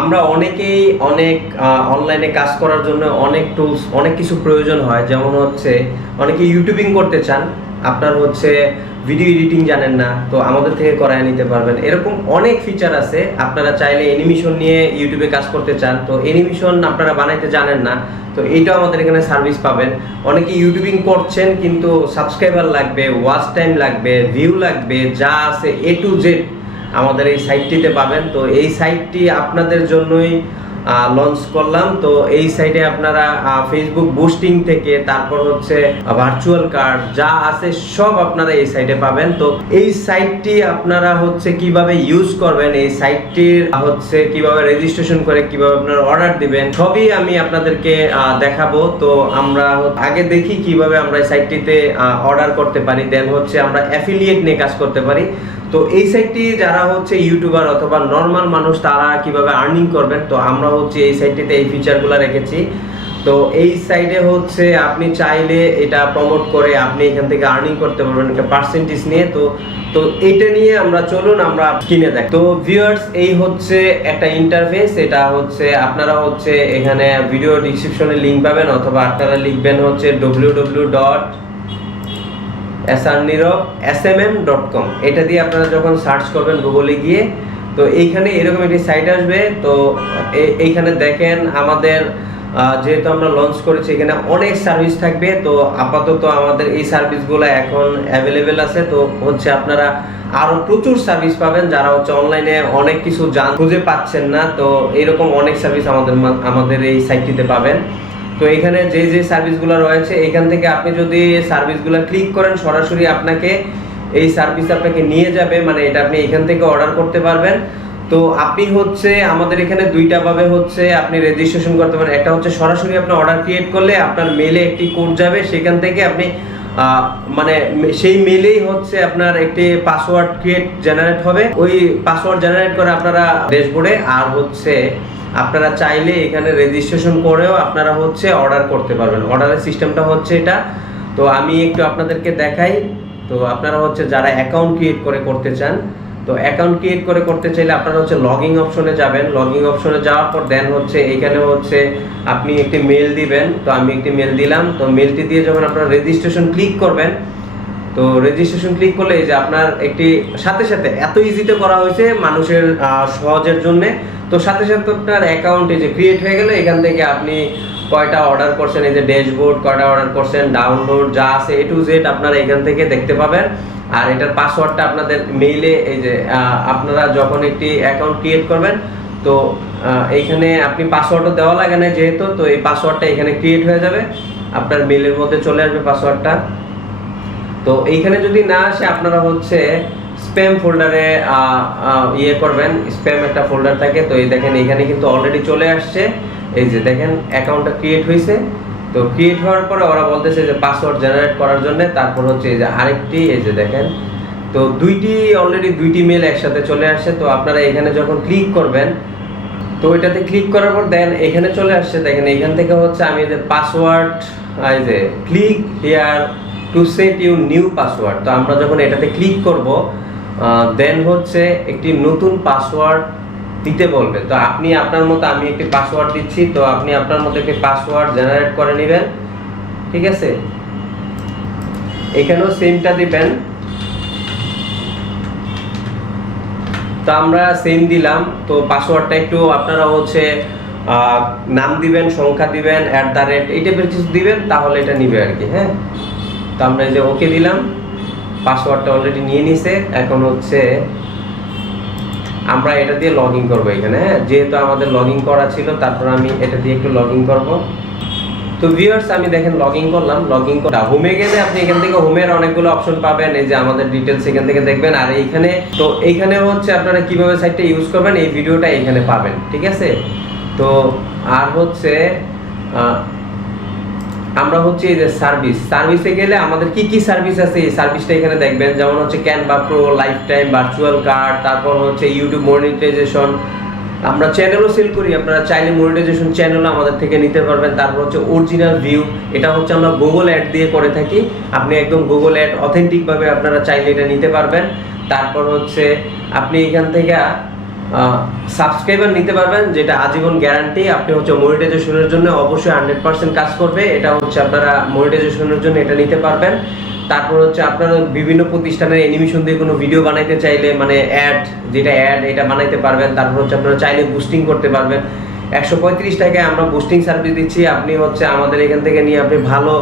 আমরা অনেকেই অনেক অনলাইনে কাজ করার জন্য অনেক টুলস অনেক কিছু প্রয়োজন হয়, যেমন হচ্ছে অনেকে ইউটিউবিং করতে চান, আপনার হচ্ছে ভিডিও এডিটিং জানেন না, তো আমাদের থেকে করায় নিতে পারবেন। এরকম অনেক ফিচার আছে। আপনারা চাইলে অ্যানিমেশন নিয়ে ইউটিউবে কাজ করতে চান, তো অ্যানিমেশন আপনারা বানাইতে জানেন না, তো এইটাও আমাদের এখানে সার্ভিস পাবেন। অনেকে ইউটিউবিং করছেন কিন্তু সাবস্ক্রাইবার লাগবে, ওয়াচ টাইম লাগবে, ভিউ লাগবে, যা আছে এ টু জেড আমাদের এই সাইটটিতে পাবেন। তো এই সাইটটি আপনাদের জন্যই লঞ্চ করলাম। তো এই সাইটে আপনারা ফেসবুক বুস্টিং থেকে তারপর হচ্ছে ভার্চুয়াল কার্ড যা আছে সব আপনারা এই সাইটে পাবেন। তো এই সাইটটি আপনারা হচ্ছে কিভাবে ইউজ করবেন, এই সাইটটির হচ্ছে কিভাবে রেজিস্ট্রেশন করে কিভাবে আপনারা অর্ডার দিবেন, সবই আমি আপনাদেরকে দেখাবো। তো আমরা আগে দেখি কিভাবে আমরা এই সাইটটিতে অর্ডার করতে পারি, দেন হচ্ছে আমরা অ্যাফিলিয়েট নিয়ে কাজ করতে পারি। তো এই সাইটটি যারা হচ্ছে ইউটিউবার অথবা নর্মাল মানুষ তারা কিভাবে আর্নিং করবেন, তো আমরা হচ্ছে এই সাইটটিতে এই ফিচারগুলো রেখেছি। তো এই সাইটে হচ্ছে আপনি চাইলে এটা প্রমোট করে আপনি এখান থেকে আর্নিং করতে পারবেন একটা পার্সেন্টেজ নিয়ে। তো এটা নিয়ে আমরা চলুন আমরা কিনে দেখ। তো ভিউয়ার্স, এই হচ্ছে একটা ইন্টারফেস। এটা হচ্ছে আপনারা হচ্ছে এখানে ভিডিও ডেসক্রিপশনে লিংক পাবেন, অথবা আপনারা লিখবেন হচ্ছে www.srnirav.smm.com। এটা দিয়ে আপনারা যখন সার্চ করবেন গুগলে গিয়ে, তো এইখানে এরকম একটি সাইট আসবে। তো এইখানে দেখেন আমাদের যেহেতু আমরা লঞ্চ করেছি এখানে অনেক সার্ভিস থাকবে। তো আপাতত আমাদের এই সার্ভিসগুলো এখন অ্যাভেলেবেল আছে। তো হচ্ছে আপনারা আরো প্রচুর সার্ভিস পাবেন, যারা হচ্ছে অনলাইনে অনেক কিছু খুঁজে পাচ্ছেন না, তো এরকম অনেক সার্ভিস আমাদের এই সাইটটিতে পাবেন। তো এখানে যে যে সার্ভিসগুলো রয়েছে এখান থেকে আপনি যদি সার্ভিসগুলো ক্লিক করেন সরাসরি আপনাকে এই সার্ভিস আপনাকে নিয়ে যাবে, মানে এটা আপনি এখান থেকে অর্ডার করতে পারবেন। তো আপনি হচ্ছে আমাদের এখানে দুইটা ভাবে হচ্ছে আপনি রেজিস্ট্রেশন করতে পারেন। একটা হচ্ছে সরাসরি আপনি অর্ডার ক্রিয়েট করলে আপনার মেলে একটি কোড যাবে, সেখান থেকে আপনি মানে সেই মেলেই হচ্ছে আপনার একটি পাসওয়ার্ড জেনারেট হবে, ওই পাসওয়ার্ড জেনারেট করে আপনারা ড্যাশবোর্ডে আর হচ্ছে আপনারা চাইলে এখানে রেজিস্ট্রেশন করেও আপনারা হচ্ছে অর্ডার করতে পারবেন। অর্ডারের সিস্টেমটা হচ্ছে এটা। তো আমি একটু আপনাদেরকে দেখাই। তো আপনারা হচ্ছে যারা অ্যাকাউন্ট ক্রিয়েট করতে চান, তো অ্যাকাউন্ট ক্রিয়েট করতে চাইলে আপনারা হচ্ছে লগইন অপশনে যাবেন। লগইন অপশনে যাওয়ার পর দেন হচ্ছে এখানে হচ্ছে আপনি একটি মেল দিবেন। তো আমি একটি মেল দিলাম। তো মেলটি দিয়ে যখন আপনারা রেজিস্ট্রেশন ক্লিক করবেন, তো রেজিস্ট্রেশন ক্লিক করলে এই যে আপনার একটি সাথে সাথে এত ইজিতে করা হয়েছে মানুষের সহজের জন্য। তো সাথে সাথে আপনার অ্যাকাউন্ট এই যে ক্রিয়েট হয়ে গেলে এখান থেকে আপনি কয়টা অর্ডার করছেন, এই যে ড্যাশবোর্ড কয়টা অর্ডার করছেন, ডাউনলোড যা আছে এ টু জেড আপনারা এখান থেকে দেখতে পাবেন। আর এটার পাসওয়ার্ডটা আপনাদের মেইলে, এই যে আপনারা যখন একটি অ্যাকাউন্ট ক্রিয়েট করবেন, তো এইখানে আপনি পাসওয়ার্ডও দেওয়া লাগে না যেহেতু, তো এই পাসওয়ার্ডটা এখানে ক্রিয়েট হয়ে যাবে, আপনার মেইলের মধ্যে চলে আসবে পাসওয়ার্ডটা। তো এইখানে যদি না আসে আপনারা হচ্ছে স্প্যাম ফোল্ডারে ইয়ে করবেন, স্প্যাম একটা ফোল্ডার থাকে। তো এই দেখেন এখানে কিন্তু অলরেডি চলে আসছে, এই যে দেখেন অ্যাকাউন্টটা ক্রিয়েট হয়েছে। তো ক্রিয়েট হওয়ার পরে ওরা বলতেছে যে পাসওয়ার্ড জেনারেট করার জন্য, তারপর হচ্ছে এই যে আরেকটি, এই যে দেখেন তো অলরেডি দুইটি মেল একসাথে চলে আসছে। তো আপনারা এখানে যখন ক্লিক করবেন, তো এটাতে ক্লিক করার পর দেন এখানে চলে আসছে, দেখেন এখান থেকে হচ্ছে আমি যে পাসওয়ার্ড, এই যে click here to set you new password. তো আমরা যখন এটাতে ক্লিক করব দেন হচ্ছে একটি নতুন পাসওয়ার্ড দিতে বলবে। তো আপনি আপনার মতো, আমি একটি পাসওয়ার্ড দিচ্ছি, তো আপনি আপনার মতো একটি পাসওয়ার্ড জেনারেট করে নেবেন, ঠিক আছে। এখানেও সেমটা দিবেন। তো আমরা সেম দিলাম। তো পাসওয়ার্ডটা একটু আপনারা হচ্ছে নাম দিবেন, সংখ্যা দিবেন, @ এই টাইপের কিছু দিবেন, তাহলে এটা নিবে আর কি। হ্যাঁ, তো আমরা এই যে ওকে দিলাম, পাসওয়ার্ডটা অলরেডি নিয়ে নিছে। এখন হচ্ছে আমরা এটা দিয়ে লগ ইন করবো এখানে। হ্যাঁ, যেহেতু আমাদের লগ ইন করা ছিল, তারপর আমি এটা দিয়ে একটু লগ ইন করবো। তো ভিউয়ার্স, আমি দেখেন লগ ইন করলাম। লগ ইন করে হোমে গেলে আপনি এখান থেকে হোমের অনেকগুলো অপশন পাবেন, এই যে আমাদের ডিটেলস এখান থেকে দেখবেন। আর এইখানে তো এইখানে হচ্ছে আপনারা কিভাবে সাইটটা ইউজ করবেন এই ভিডিওটা এখানে পাবেন, ঠিক আছে। তো আর হচ্ছে আমরা হচ্ছে এই যে সার্ভিসে গেলে আমাদের কি কি সার্ভিস আছে এই সার্ভিসটা এখানে দেখবেন। যেমন হচ্ছে Canva pro, life time, virtual card, তারপর হচ্ছে ইউটিউব মনিটাইজেশন। আমরা চ্যানেলও সেল করি, আপনারা চাইলে মনিটাইজেশন চ্যানেলও আমাদের থেকে নিতে পারবেন। তারপর হচ্ছে অরিজিনাল ভিউ, এটা হচ্ছে আমরা গুগল অ্যাড দিয়ে করে থাকি। আপনি একদম গুগল অ্যাড অথেন্টিকভাবে আপনারা চাইলে এটা নিতে পারবেন। তারপর হচ্ছে আপনি এখান থেকে সাবস্ক্রাইবার নিতে পারবেন, যেটা আজীবন গ্যারান্টি। আপনি হচ্ছে মনিটাইজেশনের জন্য অবশ্যই 100% কাজ করবে, এটা হচ্ছে আপনারা মনিটাইজেশনের জন্য এটা নিতে পারবেন। তারপর হচ্ছে আপনারা বিভিন্ন প্রতিষ্ঠানের অ্যানিমেশন দিয়ে কোনো ভিডিও বানাইতে চাইলে, মানে অ্যাড, যেটা অ্যাড এটা বানাইতে পারবেন। তারপর হচ্ছে আপনারা চাইলে বুস্টিং করতে পারবেন। 135 টাকায় আমরা বুস্টিং সার্ভিস দিচ্ছি। আপনি হচ্ছে আমাদের এখান থেকে নিয়ে আপনি ভালো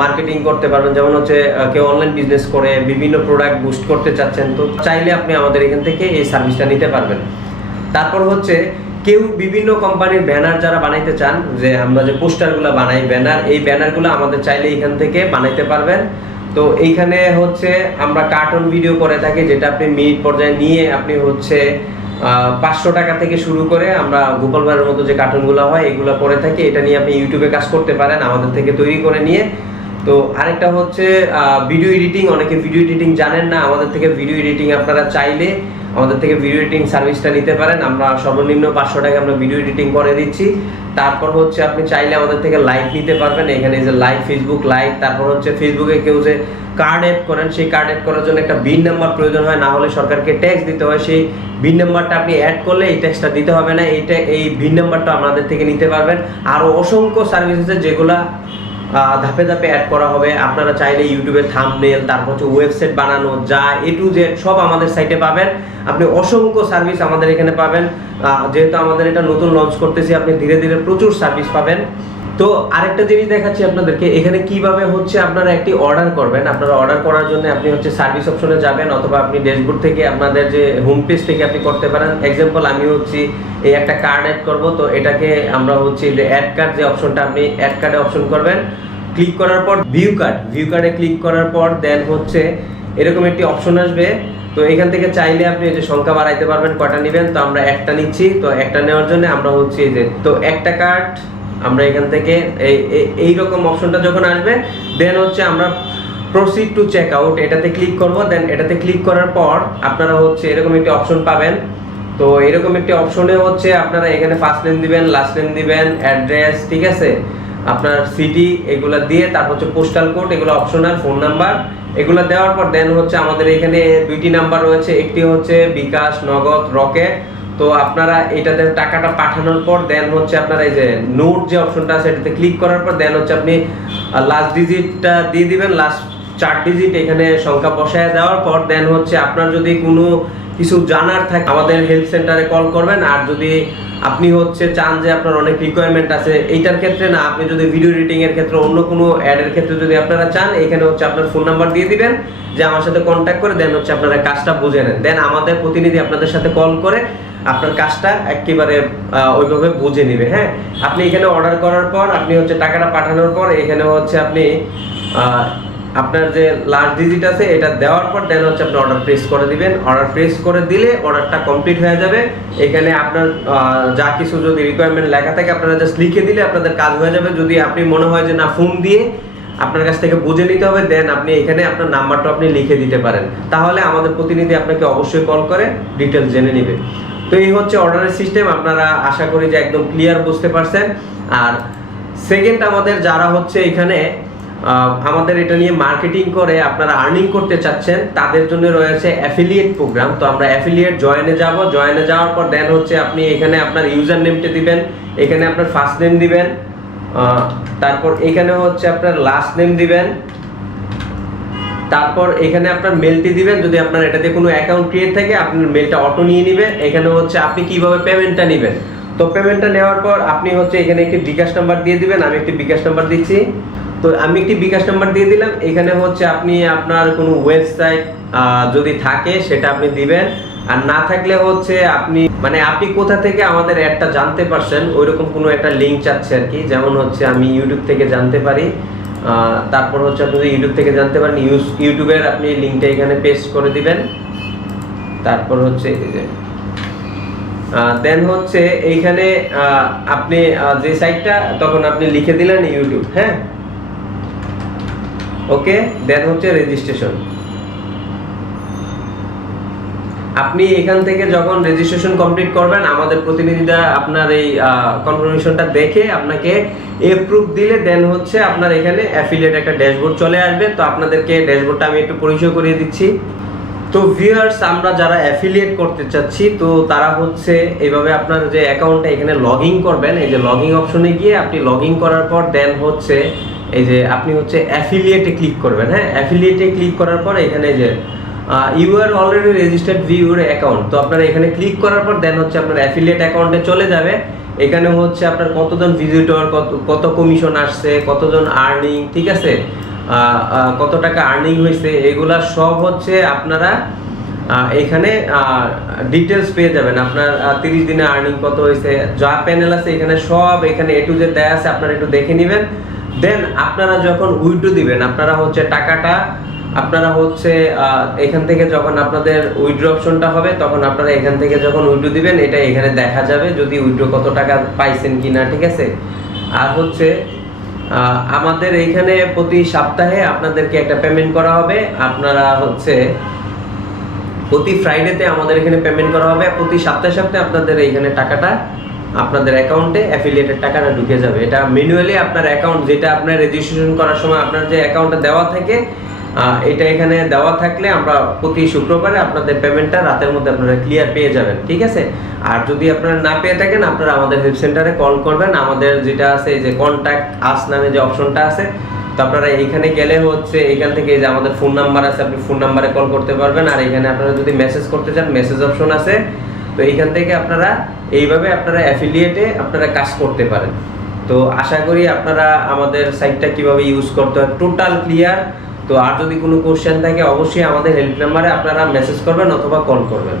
মার্কেটিং করতে পারবেন। যেমন হচ্ছে কেউ অনলাইন বিজনেস করে বিভিন্ন প্রোডাক্ট বুস্ট করতে চাচ্ছেন, তো চাইলে আপনি আমাদের এখান থেকে এই সার্ভিসটা নিতে পারবেন। তারপর হচ্ছে কেউ বিভিন্ন কোম্পানির ব্যানার যারা বানাইতে চান, যে আমরা যে পোস্টারগুলো বানাই ব্যানার, এই ব্যানারগুলো আমাদের চাইলে এখান থেকে বানাইতে পারবেন। তো এইখানে হচ্ছে আমরা কার্টুন ভিডিও করে থাকি, যেটা আপনি মিনিট পর্যায়ে নিয়ে আপনি হচ্ছে 500 টাকা থেকে শুরু করে আমরা গোপাল ভাইয়ের মতো যে কার্টুনগুলো হয় এগুলো করে থাকি। এটা নিয়ে আপনি ইউটিউবে কাজ করতে পারেন আমাদের থেকে তৈরি করে নিয়ে। তো আরেকটা হচ্ছে ভিডিও এডিটিং। অনেকে ভিডিও এডিটিং জানেন না, আমাদের থেকে ভিডিও এডিটিং আপনারা চাইলে আমাদের থেকে ভিডিও এডিটিং সার্ভিসটা নিতে পারেন। আমরা সর্বনিম্ন 500 টাকা আমরা ভিডিও এডিটিং করে দিচ্ছি। তারপর হচ্ছে আপনি চাইলে আমাদের থেকে লাইভ নিতে পারবেন। এখানে যে লাইভ, ফেসবুক লাইভ। তারপর হচ্ছে ফেসবুকে কেউ যে কার্ড অ্যাড করেন, সেই কার্ড অ্যাড করার জন্য একটা বিন নাম্বার প্রয়োজন হয়, না হলে সরকারকে ট্যাক্স দিতে হয়। সেই বিন নাম্বারটা আপনি অ্যাড করলে এই ট্যাক্সটা দিতে হবে না। এই বিন নাম্বারটা আমাদের থেকে নিতে পারবেন। আরও অসংখ্য সার্ভিস আছে যেগুলা ধাপে ধাপে অ্যাড করা হবে। আপনারা চাইলে ইউটিউবে থাম্বনেল, তারপর হচ্ছে ওয়েবসাইট বানানো, যা A to Z সব আমাদের সাইটে পাবেন। আপনি অসংখ্য সার্ভিস আমাদের এখানে পাবেন। যেহেতু আমাদের এটা নতুন লঞ্চ করতেছি, আপনি ধীরে ধীরে প্রচুর সার্ভিস পাবেন। তো আরেকটা জিনিস দেখাচ্ছি আপনাদেরকে, এখানে কিভাবে হচ্ছে আপনারা একটি অর্ডার করবেন। আপনারা অর্ডার করার জন্য আপনি হচ্ছে সার্ভিস অপশনে যাবেন, অথবা আপনি ড্যাশবোর্ড থেকে আপনাদের যে হোম পেজ থেকে আপনি করতে পারেন। এক্সাম্পল, আমি হচ্ছে এই একটা কার্ড অ্যাড করব, তো এটাকে আমরা হচ্ছে যে অ্যাড কার্ড যে অপশনটা, আপনি অ্যাড কার্ডে অপশন করবেন। ক্লিক করার পর ভিউ কার্ডে ক্লিক করার পর দেন হচ্ছে এরকম একটি অপশন আসবে। তো এখান থেকে চাইলে আপনি যে সংখ্যা বাড়াইতে পারবেন, কয়টা নেবেন। তো আমরা একটা নিচ্ছি, তো একটা নেওয়ার জন্য আমরা হচ্ছে এই যে তো একটা কার্ড আমরা এখান থেকে এইরকম অপশনটা যখন আসবে, দেন হচ্ছে আমরা প্রসিড টু চেক আউট এটাতে ক্লিক করব। দেন এটাতে ক্লিক করার পর আপনারা হচ্ছে এরকম একটি অপশন পাবেন। তো এরকম একটি অপশনে হচ্ছে আপনারা এখানে ফার্স্ট নেম দিবেন, লাস্ট নেম দিবেন, অ্যাড্রেস, ঠিক আছে, আপনার সিটি এগুলা দিয়ে, তারপর হচ্ছে পোস্টাল কোড, এগুলো অপশনাল, ফোন নাম্বার এগুলো দেওয়ার পর দেন হচ্ছে আমাদের এখানে দুইটি নাম্বার রয়েছে, একটি হচ্ছে বিকাশ, নগদ, রকেট। তো আপনারা এটাতে টাকাটা পাঠানোর পর দেন হচ্ছে আপনারা এই যে নোট যে অপশনটা আছে এটাতে ক্লিক করার পর দেন হচ্ছে আপনি লাস্ট ডিজিটটা দিয়ে দিবেন, লাস্ট 4 ডিজিট এখানে সংখ্যা বসায় দেওয়ার পর দেন হচ্ছে আপনার যদি কোনো কিছু জানার থাকে আমাদের হেল্প সেন্টারে কল করবেন। আর যদি আপনি হচ্ছে চান যে আপনার অনেক রিকোয়ারমেন্ট আছে এইটার ক্ষেত্রে না, আপনি যদি ভিডিও এডিটিং এর ক্ষেত্রে, অন্য কোনো অ্যাডের ক্ষেত্রে যদি আপনারা চান, এখানে হচ্ছে আপনার ফোন নাম্বার দিয়ে দিবেন, যে আমার সাথে কন্ট্যাক্ট করে দেন হচ্ছে আপনারা কাজটা বুঝে নেন। দেন আমাদের প্রতিনিধি আপনাদের সাথে কল করে আপনার কাজটা একেবারে ওইভাবে বুঝে নেবে। হ্যাঁ, আপনি এখানে অর্ডার করার পর আপনি হচ্ছে টাকাটা পাঠানোর পর এখানে হচ্ছে আপনি আপনার যে লাস্ট ডিজিট আছে এটা দেওয়ার পর দেন হচ্ছে আপনি অর্ডার প্লেস করে দিবেন। অর্ডার প্লেস করে দিলে অর্ডারটা কমপ্লিট হয়ে যাবে। এখানে আপনার যা কিছু যদি রিকোয়ারমেন্ট লেখা থাকে আপনারা জাস্ট লিখে দিলে আপনাদের কাজ হয়ে যাবে। যদি আপনি মনে হয় যে না ফোন দিয়ে আপনার কাছ থেকে বুঝে নিতে হবে, দেন আপনি এখানে আপনার নাম্বারটা আপনি লিখে দিতে পারেন, তাহলে আমাদের প্রতিনিধি আপনাকে অবশ্যই কল করে ডিটেলস জেনে নেবে। তো এই হচ্ছে অর্ডারের সিস্টেম। আপনারা আশা করি যে একদম ক্লিয়ার বুঝতে পারছেন। আর সেকেন্ড, আমাদের যারা হচ্ছে এখানে আমাদের এটা নিয়ে মার্কেটিং করে আপনারা আর্নিং করতে চাচ্ছেন, তাদের জন্য রয়েছে অ্যাফিলিয়েট প্রোগ্রাম। তো আমরা অ্যাফিলিয়েট জয়েনে যাব। জয়েনে যাওয়ার পর দেন হচ্ছে আপনি এখানে আপনার ইউজার নেমটা দিবেন, এখানে আপনার ফার্স্ট নেম দিবেন, তারপর এখানে হচ্ছে আপনার লাস্ট নেম দিবেন, তারপর এখানে আপনার মেলটি দিবেন। যদি আপনার এটাতে কোনো অ্যাকাউন্ট ক্রিয়েট থাকে আপনার মেলটা অটো নিয়ে নেবে। এখানে হচ্ছে আপনি কিভাবে পেমেন্টটা নেবেন, তো পেমেন্টটা নেওয়ার পর আপনি হচ্ছে এখানে একটি বিকাশ নাম্বার দিয়ে দিবেন। আমি একটি বিকাশ নাম্বার দিচ্ছি, তো আমি একটি বিকাশ নাম্বার দিয়ে দিলাম। এখানে হচ্ছে আপনি আপনার কোনো ওয়েবসাইট যদি থাকে সেটা আপনি দিবেন, আর না থাকলে হচ্ছে আপনি মানে আপনি কোথা থেকে আমাদের অ্যাডটা জানতে পারছেন ওইরকম কোনো একটা লিঙ্ক চাচ্ছে আর কি। যেমন হচ্ছে আমি ইউটিউব থেকে জানতে পারি, তারপর হচ্ছে আপনি যদি ইউটিউব থেকে জানতে পারেন ইউটিউবের আপনি লিঙ্কটা এখানে পেস্ট করে দিবেন। তারপর হচ্ছে দেন হচ্ছে এইখানে আপনি যে সাইটটা তখন আপনি লিখে দিলেন ইউটিউব। হ্যাঁ, ওকে, দেন হচ্ছে রেজিস্ট্রেশন। আপনি এখান থেকে যখন রেজিস্ট্রেশন কমপ্লিট করবেন আমাদের প্রতিনিধিরা আপনার এই কনফার্মেশনটা দেখে আপনাকে অ্যাপ্রুভ দিলে দেন হচ্ছে আপনার এখানে অ্যাফিলিয়েট একটা ড্যাশবোর্ড চলে আসবে। তো আপনাদেরকে ড্যাশবোর্ডটা আমি একটু পরিচয় করিয়ে দিচ্ছি। তো ভিউয়ার্স, আমরা যারা অ্যাফিলিয়েট করতে চাচ্ছি তো তারা হচ্ছে এইভাবে আপনার যে অ্যাকাউন্টটা এখানে লগ ইন করবেন, এই যে লগ ইন অপশনে গিয়ে আপনি লগ ইন করার পর দেন হচ্ছে এই যে আপনি হচ্ছে অ্যাফিলিয়েটে ক্লিক করবেন। হ্যাঁ, অ্যাফিলিয়েটে ক্লিক করার পর এখানে যে you are already registered view your account, তো আপনারা এখানে ক্লিক করার পর দেন হচ্ছে আপনার অ্যাফিলিয়েট অ্যাকাউন্টে চলে যাবে। এখানে হচ্ছে আপনার কতজন ভিজিটর, কত কমিশন আসছে, কতজন আর্নিং, ঠিক আছে, কত টাকা আর্নিং হয়েছে, এগুলা সব হচ্ছে আপনারা এখানে ডিটেলস পেয়ে যাবেন। আপনার 30 দিনে আর্নিং কত হয়েছে, যা প্যানেল আছে এখানে সব এখানে এ টু জেড দেয়া আছে, আপনারা একটু দেখে নেবেন। দেন আপনারা যখন উইথড্র দিবেন, আপনারা হচ্ছে টাকাটা আপনারা হচ্ছে এখান থেকে যখন আপনাদের উইথড্র অপশনটা হবে তখন আপনারা এখান থেকে যখন উইথড্র দিবেন এটা এখানে দেখা যাবে যদি উইথড্র কত টাকা পাইছেন কিনা, ঠিক আছে। আর হচ্ছে আমাদের এইখানে প্রতি সপ্তাহে আপনাদেরকে একটা পেমেন্ট করা হবে। আপনারা হচ্ছে প্রতি ফ্রাইডেতে আমাদের এখানে পেমেন্ট করা হবে, প্রতি সপ্তাহে সপ্তাহে আপনাদের এইখানে টাকাটা আপনাদের অ্যাকাউন্টে অ্যাফিলিয়েটের টাকাটা ঢুকে যাবে। এটা ম্যানুয়ালি আপনার অ্যাকাউন্ট, যেটা আপনার রেজিস্ট্রেশন করার সময় আপনার যে অ্যাকাউন্টে দেওয়া থাকে এটা এখানে দেওয়া থাকলে আমরা প্রতি শুক্রবারে আপনাদের পেমেন্টটা রাতের মধ্যে আপনারা ক্লিয়ার পেয়ে যাবেন, ঠিক আছে। আর যদি আপনারা না পেয়ে থাকেন আপনারা আমাদের হেল্প সেন্টারে কল করবেন। আমাদের যেটা আছে এই যে কন্ট্যাক্ট আস নামে যে অপশনটা আছে, তো আপনারা এইখানে গেলে হচ্ছে এখান থেকে এই যে আমাদের ফোন নাম্বার আছে, আপনি ফোন নাম্বারে কল করতে পারবেন। আর এখানে আপনারা যদি মেসেজ করতে চান মেসেজ অপশন আছে, তো এইখান থেকে আপনারা এইভাবে আপনারা অ্যাফিলিয়েটে আপনারা কাজ করতে পারেন। তো আশা করি আপনারা আমাদের সাইটটা কিভাবে ইউজ করতে হয় টোটাল ক্লিয়ার। তো আর যদি কোনো কোশ্চেন থাকে অবশ্যই আমাদের হেল্প নাম্বারে আপনারা মেসেজ করবেন অথবা কল করবেন।